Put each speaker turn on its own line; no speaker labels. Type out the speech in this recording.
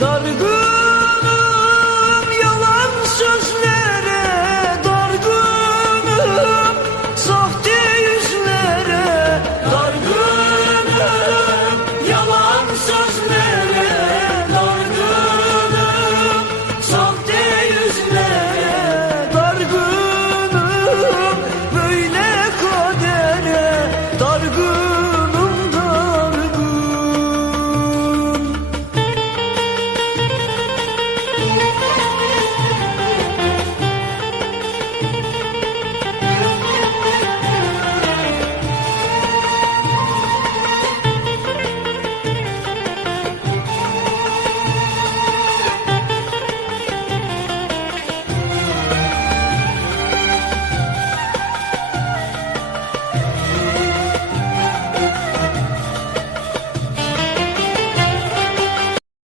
Dargın.